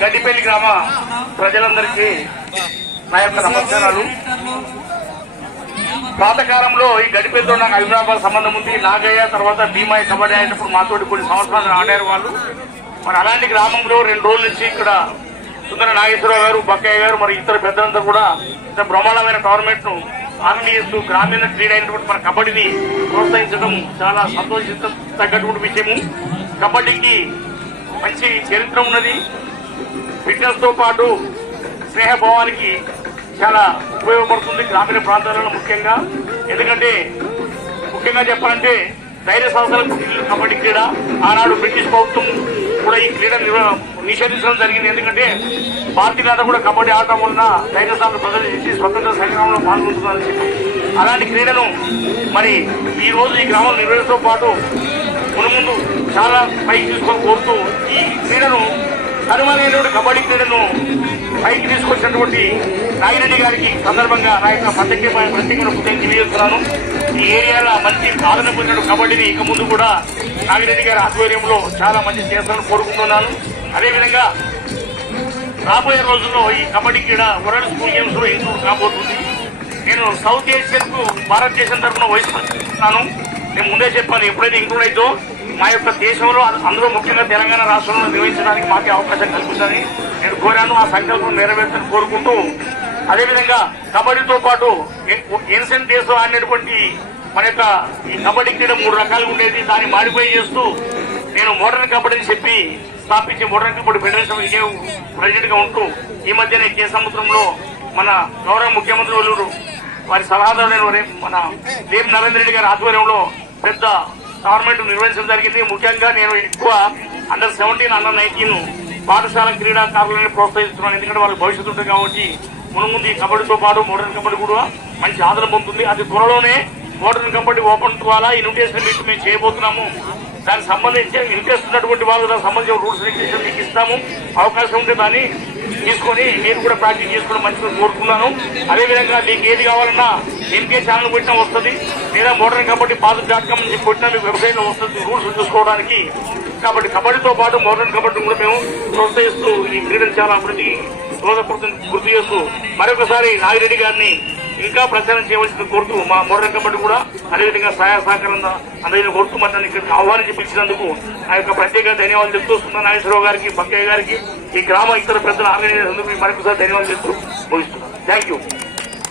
గడ్డిపల్లి గ్రామ ప్రజలందరికీ నా యొక్క నమస్కారాలు. పాతకాలంలో ఈ గడ్డిపల్లితో నాకు అభిప్రాయాల సంబంధం ఉంది. నాగయ్య తర్వాత భీమాయి కబడ్డీ అయినప్పుడు మాతోటి కొన్ని సంవత్సరాలు ఆడారు వాళ్ళు. మరి అలాంటి గ్రామంలో 2 రోజుల నుంచి ఇక్కడ సుందర నాగేశ్వరరావు గారు, బక్కయ్య గారు, మరి ఇతర పెద్దలంతా కూడా ఇంత బ్రహ్మాండమైన టోర్నమెంట్ ను ఆనంద చేస్తూ గ్రామీణ క్రీడ అయినటువంటి మన కబడ్డీని ప్రోత్సహించడం చాలా సంతోషించదగ్గటువంటి విషయము. కబడ్డీకి మంచి చరిత్ర ఉన్నది. ఫిట్నెస్ తో పాటు స్నేహభావానికి చాలా ఉపయోగపడుతుంది గ్రామీణ ప్రాంతాలలో ముఖ్యంగా. ఎందుకంటే ముఖ్యంగా చెప్పాలంటే ధైర్య సంస్థలకు కబడ్డీ క్రీడ ఆనాడు బ్రిటిష్ ప్రభుత్వం కూడా ఈ క్రీడ నిషేధించడం జరిగింది. ఎందుకంటే భారతీయులంతా కూడా కబడ్డీ ఆడటం వలన ధైర్య సంస్థ ప్రజలు చేసి స్వతంత్ర సంగ్రామంలో పాల్గొంటున్నారని చెప్పి అలాంటి క్రీడను మరి ఈ రోజు ఈ గ్రామం నిర్వహించడంతో పాటు మునుముందు చాలా పైకి తీసుకొని కోరుతూ ఈ క్రీడను కనుమరుగైనటువంటి కబడ్డీ క్రీడను పైకి తీసుకొచ్చినటువంటి నాగిరెడ్డి గారికి సందర్భంగా నా యొక్క ప్రత్యేకమైన కృతజ్ఞతలు తెలియజేస్తున్నాను. ఈ ఏరియాలో మంచి సాధన పొందిన కబడ్డీని ఇక ముందు కూడా నాగిరెడ్డి గారి ఆధ్వర్యంలో చాలా మంచి చేస్తారని కోరుకుంటున్నాను. అదేవిధంగా రాబోయే రోజుల్లో ఈ కబడ్డీ క్రీడ వరల్డ్ స్కూల్ గేమ్స్ లో ఇంక్లూడ్ కాబోతుంది. నేను సౌత్ ఏషియన్ కు భారతదేశం తరఫున వహిస్తున్నాను. నేను ముందే చెప్పాను, ఎప్పుడైతే ఇంక్లూడ్ అయితో మా యొక్క దేశంలో అందులో ముఖ్యంగా తెలంగాణ రాష్ట్రంలో నిర్వహించడానికి మాకే అవకాశం కల్పించాలని నేను కోరాను. ఆ సంకల్పం నెరవేర్చాలని కోరుకుంటూ అదేవిధంగా కబడ్డీతో పాటు ఏన్షియంట్ డేస్ లో ఆడినటువంటి మన యొక్క ఈ కబడ్డీ క్రీడ 3 రకాలుగా ఉండేది. దాన్ని మాడిఫై చేస్తూ నేను మోడర్న్ కబడ్డీని చెప్పి స్థాపించి మోడర్న్ కబడ్డీ ఫెడరేషన్ ప్రెసిడెంట్ గా ఉంటూ ఈ మధ్యనే కే సముద్రంలో మన గౌరవ ముఖ్యమంత్రి వాళ్ళు వారి సలహాదారులైన మన దేవ్ నరేంద్ర రెడ్డి గారి ఆధ్వర్యంలో పెద్ద టోర్నమెంట్ నిర్వహించడం జరిగింది. ముఖ్యంగా నేను ఎక్కువ అండర్ 17, అండర్ 19 పాఠశాల క్రీడాకారులను ప్రోత్సహిస్తున్నాను. ఎందుకంటే వాళ్ళకి భవిష్యత్తు ఉంటుంది కాబట్టి మునుముందు ఈ కబడ్డీతో పాటు మోడర్న్ కబడ్డీ కూడా మంచి ఆదరణ పొందుతుంది. అది త్వరలోనే మోడర్న్ కబడ్డీ ఓపెన్ ద్వారా ఇన్విటేషన్ మీట్ మేము చేయబోతున్నాము. దానికి సంబంధించి ఇంట్రెస్ట్ ఉన్నటువంటి వాళ్ళు దానికి సంబంధించిన రూల్స్ రెగ్యులేషన్ మీకు ఇస్తాము. అవకాశం ఉంటే దాన్ని తీసుకొని మీరు కూడా ప్రాక్టీస్ చేసుకోవడం మంచిగా కోరుకున్నాను. అదేవిధంగా మీకు ఏది కావాలన్నా ఎంకే ఛానల్ పెట్టినా వస్తుంది, లేదా మోడర్న్ కబడ్డీ .com నుంచి పెట్టినా మీకు వెబ్సైట్ లో వస్తుంది రూల్స్ చూసుకోవడానికి. కాబట్టి కబడ్డీతో పాటు మోడర్న్ కబడ్డీ కూడా మేము ప్రోత్సహిస్తూ ఈ క్రీడను చాలా అభివృద్ధికి దోహదపడుతుంది గుర్తు చేస్తూ మరొకసారి నాగిరెడ్డి గారిని ఇంకా ప్రచారం చేయవలసింది కోరుతూ మా మోడర్న్ కబడ్డీ కూడా అదేవిధంగా సహాయ సహకారం అందరినీ కోరుతూ మరి నన్ను ఇక్కడికి ఆహ్వానించి పిలిచినందుకు ఆ యొక్క ప్రత్యేక ధన్యవాదాలు చెప్తూ సుందర నాగేశ్వరరావు గారికి, బక్కయ్య గారికి, ఈ గ్రామ ఇతర పెద్దల ఆర్గనైజేషన్ మరొకసారి ధన్యవాదాలు చెప్తూ ముగిస్తున్నాను. Thank you.